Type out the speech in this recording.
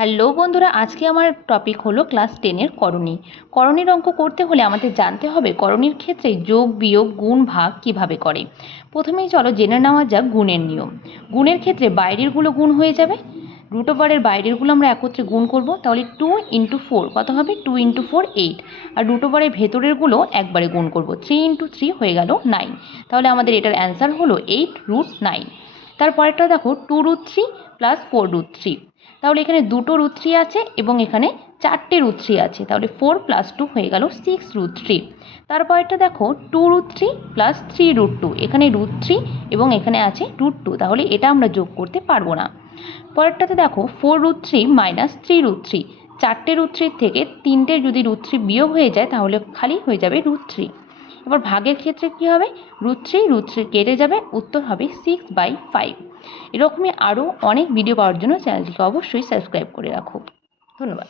Hello বন্ধুরা, আজকে আমার টপিক হলো ক্লাস 10-এর করণী। করণীর অঙ্ক করতে হলে আমাদের জানতে হবে করণীর ক্ষেত্রে যোগ বিয়োগ গুণ ভাগ কিভাবে করে। প্রথমেই চলো জেনে নেওয়া যাক গুণের নিয়ম। গুণের ক্ষেত্রে বাইরেরগুলো গুণ হয়ে যাবে, রুট ওভারের বাইরেরগুলো আমরা একত্রে গুণ করব, তাহলে 2 × 4 কত হবে? 2 × 4 8। আর রুট ওভারের ভেতরেরগুলো একবারে গুণ করব, 3 × 3 হয়ে গেল 9। তাহলে আমাদের এটার অ্যান্সার হলো 8√9। তারপরেরটা দেখো 2√3 + 4√3। তাহলে এখানে দুটো √3 আছে এবং এখানে চারটে √3 আছে, তাহলে 4 + 2 হয়ে গেল 6√3। তারপরেরটা দেখো 2√3 + 3√2, এখানে √3 এবং এখানে আছে √2, তাহলে এটা আমরা যোগ করতে পারবো না। পরেরটাতে দেখো 4√3 - 3√3, চারটে √3 থেকে তিনটে যদি √3 বিয়োগ হয়ে যায় তাহলে খালি হয়ে যাবে √3। এবার ভাগের ক্ষেত্রে কি হবে? √3 কেটে যাবে, উত্তর হবে 6/5। এরকমই আরও অনেক ভিডিও পাওয়ার জন্য চ্যানেলটিকে অবশ্যই সাবস্ক্রাইব করে রাখো। ধন্যবাদ।